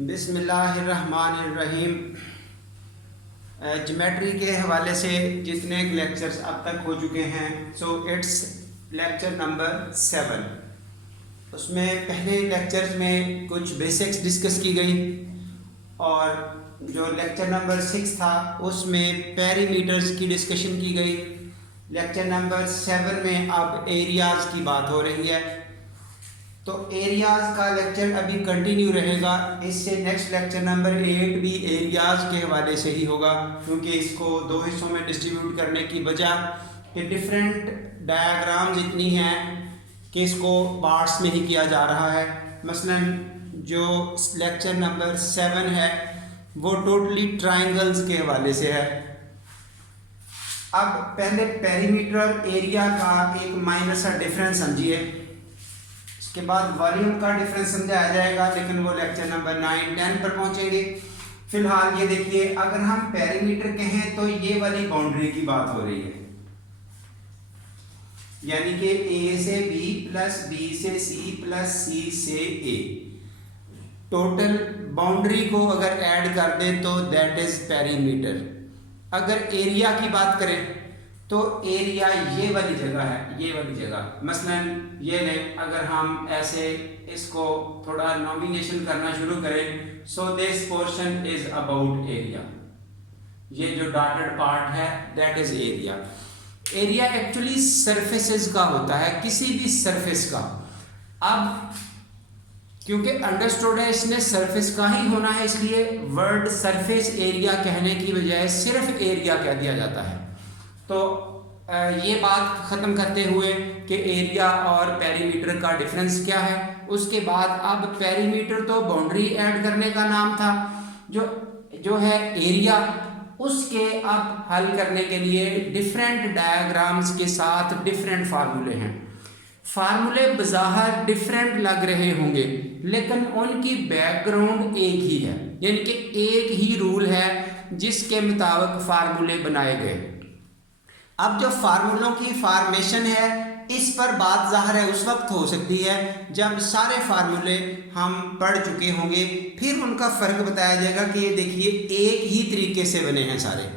बिस्मिल्लाहिर्रहमानिर्रहीम। ज्योमेट्री के हवाले से जितने लेक्चर्स अब तक हो चुके हैं, सो इट्स लेक्चर नंबर 7। उसमें पहले लेक्चर्स में कुछ बेसिक्स डिस्कस की गई और जो लेक्चर नंबर 6 था उसमें पेरीमीटर्स की डिस्कशन की गई। लेक्चर नंबर 7 में अब एरियाज़ की बात हो रही है, तो एरियाज़ का लेक्चर अभी कंटिन्यू रहेगा। इससे नेक्स्ट लेक्चर नंबर 8 भी एरियाज़ के हवाले से ही होगा, क्योंकि इसको दो हिस्सों में डिस्ट्रीब्यूट करने की वजह कि डिफरेंट डायग्राम्स इतनी हैं कि इसको पार्ट्स में ही किया जा रहा है। मसलन जो लेक्चर नंबर 7 है वो टोटली ट्राइंगल्स के हवाले से है। अब पहले पेरीमीटर और एरिया का एक माइनर सा डिफरेंस समझिए, उसके बाद वॉल्यूम का डिफरेंस समझाया जाएगा, लेकिन वो लेक्चर नंबर 9, 10 पर पहुंचेंगे। फिलहाल ये देखिए, अगर हम पेरीमीटर कहें तो ये वाली बाउंड्री की बात हो रही है, यानी कि ए से बी प्लस बी से सी प्लस सी से ए, टोटल बाउंड्री को अगर ऐड कर दें तो दैट इज पेरीमीटर। अगर एरिया की बात करें तो एरिया ये वाली जगह है, ये वाली जगह। मसलन ये लें, अगर हम ऐसे इसको थोड़ा नॉमिनेशन करना शुरू करें, so this portion is about area. ये जो डॉटेड पार्ट है that is area. Area actually surfaces का होता है, किसी भी सरफेस का। अब क्योंकि अंडरस्टूड है इसने सरफेस का ही होना है, इसलिए वर्ड सरफेस एरिया कहने की बजाय सिर्फ एरिया कह दिया जाता है। तो ये बात ख़त्म करते हुए कि एरिया और पेरीमीटर का डिफरेंस क्या है, उसके बाद अब पेरीमीटर तो बाउंड्री ऐड करने का नाम था, जो है एरिया, उसके अब हल करने के लिए डिफरेंट डायग्राम्स के साथ डिफरेंट फार्मूले हैं। फार्मूले बज़ाहिर डिफरेंट लग रहे होंगे, लेकिन उनकी बैकग्राउंड एक ही है, यानी कि एक ही रूल है जिसके मुताबिक फार्मूले बनाए गए। अब जो फार्मूलों की फॉर्मेशन है, इस पर बात ज़ाहिर है उस वक्त हो सकती है जब सारे फार्मूले हम पढ़ चुके होंगे, फिर उनका फ़र्क बताया जाएगा कि ये देखिए एक ही तरीके से बने हैं सारे।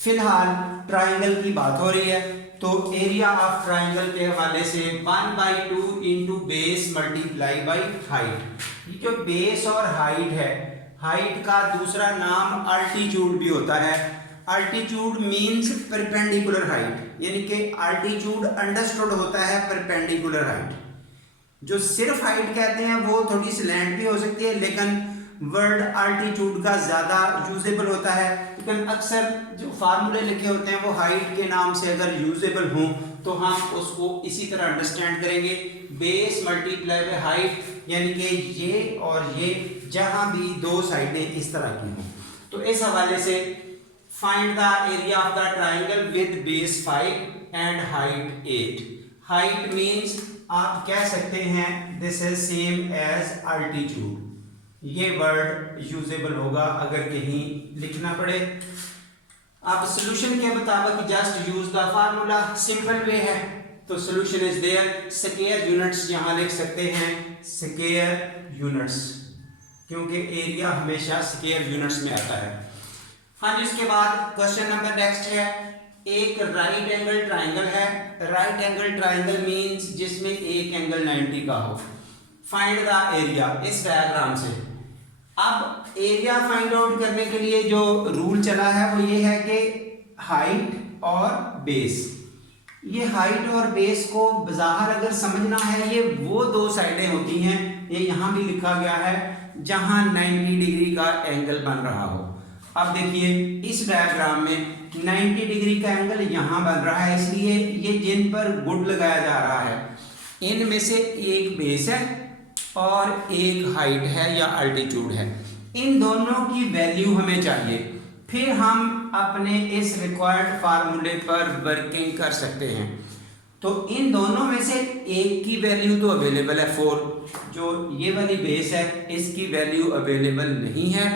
फिलहाल ट्राइंगल की बात हो रही है, तो एरिया ऑफ ट्राइंगल के हवाले से 1/2 into base multiply by height. ये जो बेस और हाइट है, हाइट का दूसरा नाम अल्टीट्यूड भी होता है। अल्टीट्यूड मीन्स परपेंडिकुलर हाइट, यानी कि अल्टीट्यूड अंडरस्टूड होता है परपेंडिकुलर हाइट। जो सिर्फ हाइट कहते हैं वो थोड़ी स्लैंट भी हो सकती है, लेकिन वर्ड अल्टीट्यूड का ज़्यादा यूजेबल होता है। लेकिन अक्सर जो फार्मूले लिखे होते हैं वो हाइट के नाम से अगर यूजेबल हों तो हम उसको इसी तरह अंडरस्टैंड करेंगे, बेस मल्टीप्लाई बाय हाइट, यानी कि ये और ये जहाँ भी दो साइडें इस तरह की हों। तो इस हवाले से find the area of the triangle with base 5 and height 8। Height means आप कह सकते हैं this is same as altitude. ये वर्ड यूजेबल होगा अगर कहीं लिखना पड़े। अब सॉल्यूशन के मुताबिक just use the formula, simple way है, तो solution is there. Square units यहाँ लिख सकते हैं, स्क्वायर यूनिट्स, क्योंकि एरिया हमेशा स्क्वायर यूनिट्स में आता है। हाँ जी, इसके बाद क्वेश्चन नंबर नेक्स्ट है, एक राइट एंगल ट्राइंगल है। राइट एंगल ट्राइंगल मींस जिसमें एक एंगल 90 का हो। फाइंड द एरिया, इस डायग्राम से। अब एरिया फाइंड आउट करने के लिए जो रूल चला है वो ये है कि हाइट और बेस। ये हाइट और बेस को बाहर अगर समझना है, ये वो दो साइडें होती हैं, ये यहाँ भी लिखा गया है, जहाँ 90 डिग्री का एंगल बन रहा हो। अब देखिए इस डायग्राम में 90 डिग्री का एंगल यहाँ बन रहा है, इसलिए ये जिन पर गुड लगाया जा रहा है, इनमें से एक बेस है और एक हाइट है या अल्टीट्यूड है। इन दोनों की वैल्यू हमें चाहिए, फिर हम अपने इस रिक्वायर्ड फार्मूले पर वर्किंग कर सकते हैं। तो इन दोनों में से एक की वैल्यू तो अवेलेबल है 4, जो ये वाली बेस है इसकी वैल्यू अवेलेबल नहीं है।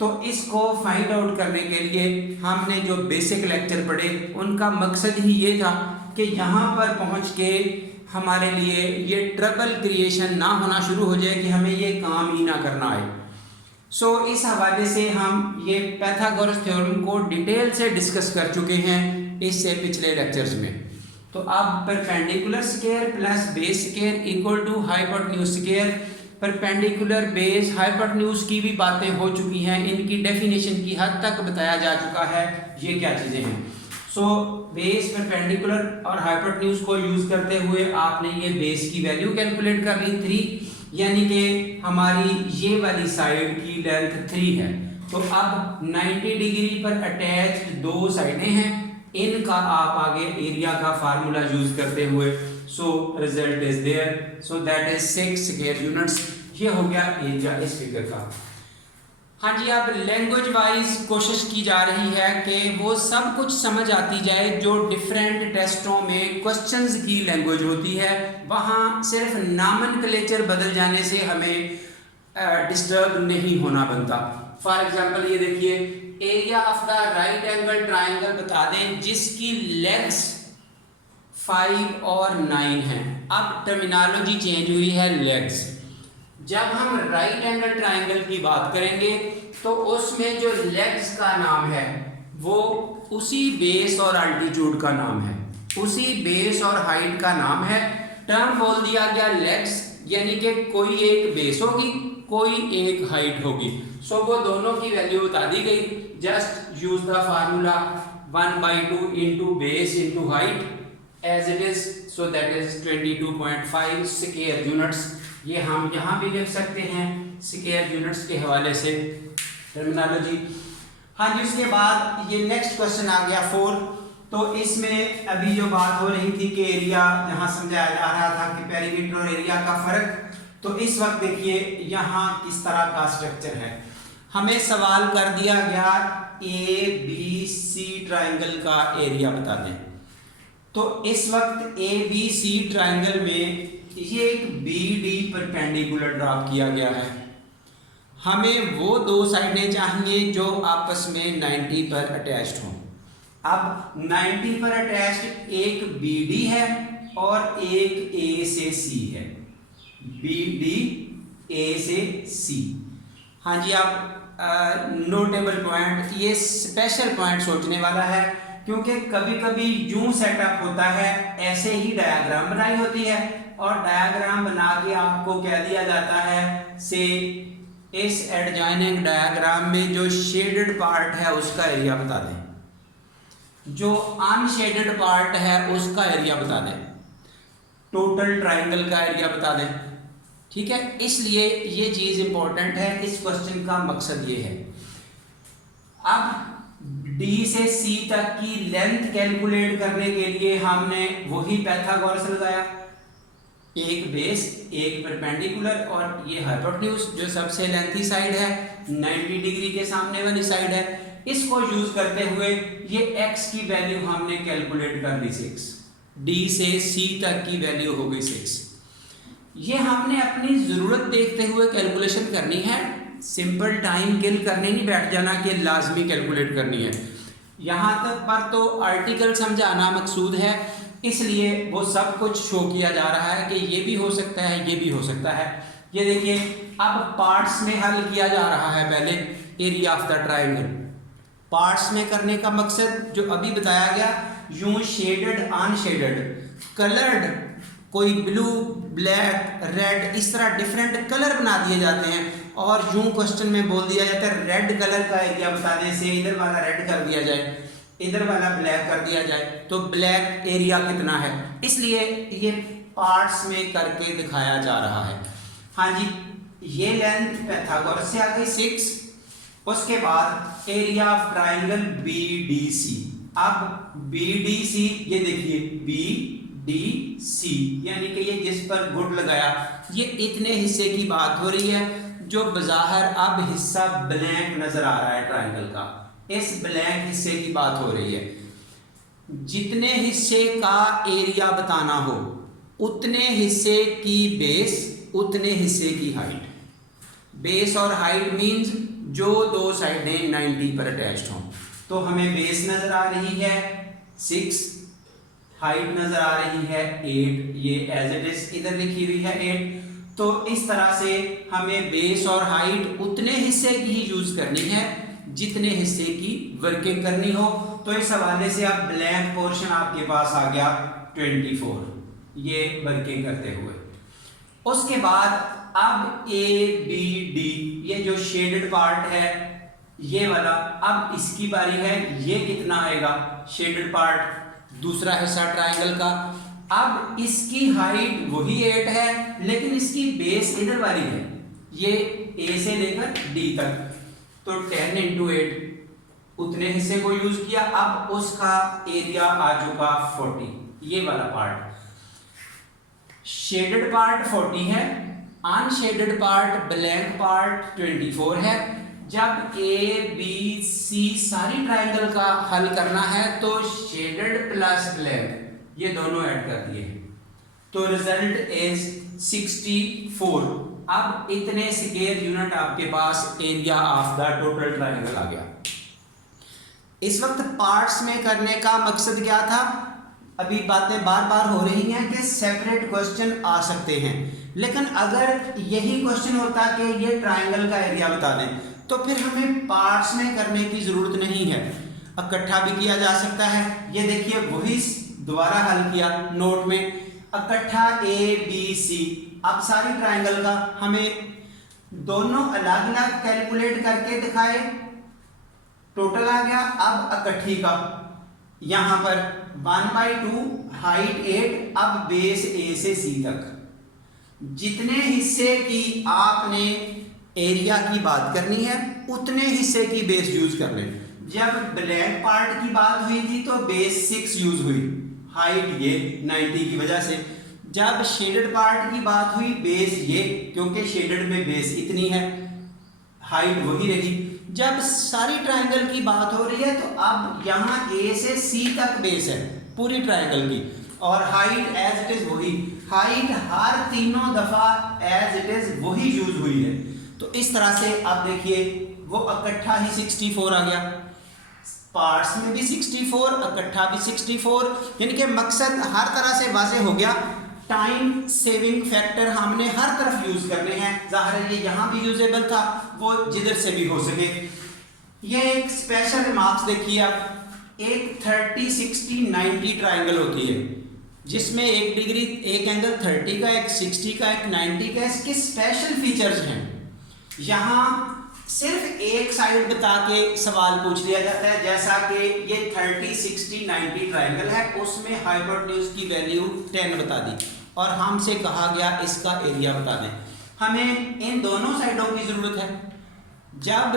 तो इसको फाइंड आउट करने के लिए हमने जो बेसिक लेक्चर पढ़े उनका मकसद ही ये था कि यहाँ पर पहुँच के हमारे लिए ये ट्रबल क्रिएशन ना होना शुरू हो जाए कि हमें ये काम ही ना करना आए। सो इस हवाले से हम ये पाइथागोरस थ्योरम को डिटेल से डिस्कस कर चुके हैं इससे पिछले लेक्चर्स में। तो अब perpendicular square plus base square equal to hypotenuse square, perpendicular base hypotenuse की भी बातें हो चुकी हैं, इनकी डेफिनेशन की हद तक बताया जा चुका है ये क्या चीज़ें हैं। सो बेस परपेंडिकुलर और हाइपोटेन्यूज को यूज करते हुए आपने ये बेस की वैल्यू कैलकुलेट कर ली 3, यानी कि हमारी ये वाली साइड की लेंथ 3 है। तो अब 90 डिग्री पर अटैच्ड दो साइडें हैं, इनका आप आगे एरिया का फार्मूला यूज करते हुए so result is there, so that is 6 square units. ये हो गया एरिया इस फिगर का। हाँ जी, अब लैंग्वेज वाइज कोशिश की जा रही है कि वो सब कुछ समझ आती जाए जो डिफरेंट टेस्टों में क्वेश्चंस की लैंग्वेज होती है, वहाँ सिर्फ नॉमेनक्लेचर बदल जाने से हमें डिस्टर्ब नहीं होना बनता। फॉर एग्जांपल ये देखिए, area of the right angle triangle बता दें जिसकी लेग्स 5 और 9 हैं। अब टर्मिनोलॉजी चेंज हुई है लेग्स। जब हम राइट एंगल ट्राइंगल की बात करेंगे तो उसमें जो लेग्स का नाम है वो उसी बेस और अल्टीट्यूड का नाम है, उसी बेस और हाइट का नाम है। टर्म बोल दिया गया लेग्स, यानी कि कोई एक बेस होगी कोई एक हाइट होगी। सो वो दोनों की वैल्यू बता दी गई। Just use the formula 1/2 into base into height as it is, so that is 22.5 square units. ये हम यहाँ भी लिख सकते हैं स्क्वायर यूनिट्स के हवाले से टर्मिनोलॉजी। हाँ जी, उसके बाद ये नेक्स्ट क्वेश्चन आ गया 4। तो इसमें अभी जो बात हो रही थी कि एरिया यहाँ समझाया जा रहा था कि पेरीमीटर और एरिया का फर्क, तो इस वक्त देखिए यहाँ किस तरह का स्ट्रक्चर है। हमें सवाल कर दिया गया ABC ट्राइंगल का एरिया बता दें। तो इस वक्त ABC ट्राइंगल में ये एक BD परपेंडिकुलर ड्रॉ किया गया है। हमें वो दो साइडें चाहिए जो आपस में 90 पर अटैच्ड हों। अब 90 पर अटैच्ड एक BD है और एक A से C है, BD A से C। हाँ जी, आप नोटेबल पॉइंट, ये स्पेशल पॉइंट सोचने वाला है क्योंकि कभी कभी यूं सेटअप होता है, ऐसे ही डायग्राम बनाई होती है और डायग्राम बना के आपको कह दिया जाता है से इस एडजॉइनिंग डायग्राम में जो शेडेड पार्ट है उसका एरिया बता दें, जो अनशेडेड पार्ट है उसका एरिया बता दें, टोटल ट्राइंगल का एरिया बता दें। ठीक है, इसलिए ये चीज इंपॉर्टेंट है। इस क्वेश्चन का मकसद ये है। अब D से C तक की लेंथ कैलकुलेट करने के लिए हमने वही पाइथागोरस लगाया, एक बेस एक परपेंडिकुलर और ये हाइपोटेन्यूज जो सबसे लेंथी साइड है 90 डिग्री के सामने वाली साइड है। इसको यूज करते हुए ये x की वैल्यू हमने कैलकुलेट कर दी 6, D से C तक की वैल्यू हो गई 6। ये हमने अपनी ज़रूरत देखते हुए कैलकुलेशन करनी है, सिंपल टाइम किल करने नहीं बैठ जाना कि लाजमी कैलकुलेट करनी है। यहाँ तक पर तो आर्टिकल समझाना मकसूद है, इसलिए वो सब कुछ शो किया जा रहा है कि ये भी हो सकता है ये भी हो सकता है। ये देखिए, अब पार्ट्स में हल किया जा रहा है। पहले area of the triangle parts में करने का मकसद जो अभी बताया गया, यूं शेडेड अनशेडेड कलर्ड, कोई ब्लू ब्लैक रेड इस तरह डिफरेंट कलर बना दिए जाते हैं और यूं क्वेश्चन में बोल दिया जाता है रेड कलर का एरिया बता दें, से इधर वाला रेड कर दिया जाए इधर वाला ब्लैक कर दिया जाए तो ब्लैक एरिया कितना है, इसलिए ये पार्ट्स में करके दिखाया जा रहा है। हाँ जी, ये लेंथ पाइथागोरस से आ गई 6। उसके बाद एरिया ऑफ ट्राइंगल BDC। अब BDC ये देखिए BDC यानी कि ये जिस पर गुड लगाया, ये इतने हिस्से की बात हो रही है जो बज़ाहिर अब हिस्सा ब्लैंक नजर आ रहा है ट्राइंगल का, इस ब्लैंक हिस्से की बात हो रही है। जितने हिस्से का एरिया बताना हो उतने हिस्से की बेस उतने हिस्से की हाइट। बेस और हाइट मींस जो दो साइडें 90 पर अटैच्ड हों। तो हमें बेस नजर आ रही है 6, हाइट नजर आ रही है 8, ये एज इट इज इधर लिखी हुई है 8। तो इस तरह से हमें बेस और हाइट उतने हिस्से की ही यूज करनी है जितने हिस्से की वर्किंग करनी हो। तो इस हवाले से अब ब्लैंक पोर्शन आपके पास आ गया 24, ये वर्किंग करते हुए। उसके बाद अब ए बी डी, ये जो शेडेड पार्ट है ये वाला, अब इसकी बारी है। ये कितना आएगा शेडेड पार्ट, दूसरा हिस्सा ट्रायंगल का। अब इसकी हाइट वही 8 है, लेकिन इसकी बेस इधर वाली है, ये ए से लेकर डी तक, तो 10 × 8 उतने हिस्से को यूज किया। अब उसका एरिया आ चुका 40, ये वाला पार्ट। शेडेड पार्ट 40 है, अनशेडेड पार्ट ब्लैंक पार्ट 24 है। जब ए बी सी सारी ट्रायंगल का हल करना है तो शेडेड प्लस ब्लैंक ये दोनों ऐड कर दिए, तो रिजल्ट इज 64। अब इतने स्क्वायर यूनिट आपके पास area of the total triangle आ गया। इस वक्त पार्ट्स में करने का मकसद क्या था, अभी बातें बार बार हो रही हैं कि सेपरेट क्वेश्चन आ सकते हैं, लेकिन अगर यही क्वेश्चन होता कि ये ट्रायंगल का एरिया बता दें तो फिर हमें पार्ट्स में करने की जरूरत नहीं है, इकट्ठा भी किया जा सकता है। ये देखिए वही दोबारा हल किया नोट में, इकट्ठा ए बी सी। अब सारी ट्रायंगल का हमें दोनों अलग अलग कैलकुलेट करके दिखाए, टोटल आ गया। अब इकट्ठी का यहां पर 1/2 हाइट 8, अब बेस ए से सी तक जितने हिस्से की आपने एरिया की बात करनी है उतने हिस्से की बेस यूज कर लें। जब ब्लैंक पार्ट की बात हुई थी तो बेस 6 यूज हुई, हाइट ये 90 की वजह से। जब शेडेड पार्ट की बात हुई बेस ये, क्योंकि शेडेड में बेस इतनी है, हाइट वही रही। जब सारी ट्रायंगल की बात हो रही है तो अब यहाँ ए से सी तक बेस है पूरी ट्रायंगल की, और हाइट एज इट इज वही, हाइट हर तीनों दफा एज इट इज वही यूज हुई है। तो इस तरह से आप देखिए वो इकट्ठा ही 64 आ गया, पार्ट्स में भी 64, इकट्ठा भी 64, यानी कि मकसद हर तरह से वाज़ेह हो गया। टाइम सेविंग फैक्टर हमने हर तरफ यूज करने हैं, जाहिर है ये यहाँ भी यूजेबल था, वो जिधर से भी हो सके। ये एक स्पेशल रिमार्क्स देखिए आप, एक 30 60 90 ट्रायंगल होती है जिसमें एक डिग्री, एक एंगल 30 का, एक 60 का, एक 90 का। इसके स्पेशल फीचर्स हैं। यहाँ सिर्फ एक साइड बता के सवाल पूछ लिया जाता है, जैसा कि ये 30 60 90 ट्रायंगल है, उसमें हाइपोटेन्यूज की वैल्यू 10 बता दी और हमसे कहा गया इसका एरिया बता दें। हमें इन दोनों साइडों की जरूरत है। जब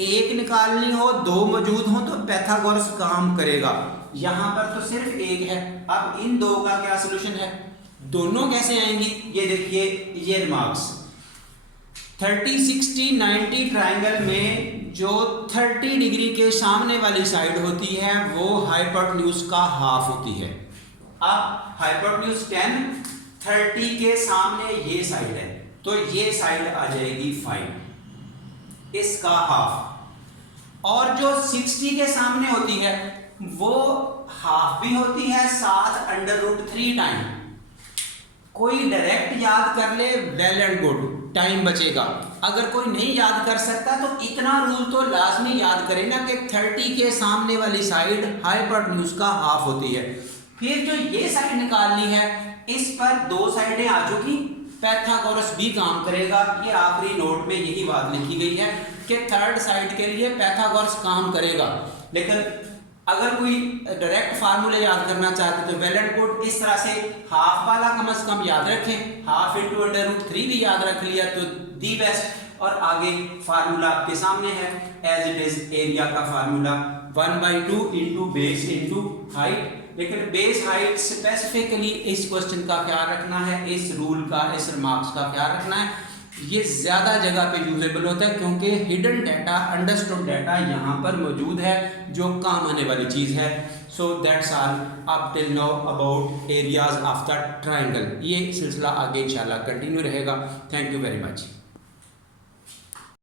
एक निकालनी हो, दो मौजूद हो तो पाइथागोरस काम करेगा। यहाँ पर तो सिर्फ एक है, अब इन दो का क्या सोल्यूशन है, दोनों कैसे आएंगी, ये देखिए ये रिमार्क्स। 30 60 90 ट्रायंगल में जो 30 डिग्री के सामने वाली साइड होती है वो हाइपोटेन्यूज का हाफ होती है। अब हाइपोटेन्यूज 10, 30 के सामने ये साइड है तो ये साइड आ जाएगी 5, इसका हाफ। और जो 60 के सामने होती है वो हाफ भी होती है, साथ √3 टाइम। कोई डायरेक्ट याद कर ले वेल एंड गुड, टाइम बचेगा। अगर कोई नहीं याद कर सकता तो इतना रूल तो लाजमी याद करें ना कि 30 के सामने वाली साइड हाइपोटेन्यूज का हाफ होती है। फिर जो ये साइड निकालनी है, इस पर दो साइडें आ चुकी, पाइथागोरस भी काम करेगा। ये आखिरी नोट में यही बात लिखी गई है कि थर्ड साइड के लिए पाइथागोरस काम करेगा। लेकिन अगर कोई डायरेक्ट फार्मूले याद करना चाहते तो वेल एंड गुड, इस तरह से हाफ वाला कम से कम याद रखें, हाफ इंटू √3 भी याद रख लिया तो दी बेस्ट। और आगे फार्मूला आपके सामने है एज इट इज, एरिया का formula 1/2 into base into height. लेकिन बेस हाइट स्पेसिफिकली इस क्वेश्चन का ख्याल रखना है, इस रूल का, इस रिमार्क्स का ख्याल रखना है। ये ज़्यादा जगह पे यूजेबल होता है क्योंकि हिडन डाटा, अंडरस्टूड डाटा यहाँ पर मौजूद है जो काम आने वाली चीज़ है। So that's all up till now about areas of the triangle. ये सिलसिला आगे इंशाल्लाह कंटिन्यू रहेगा। Thank you very much.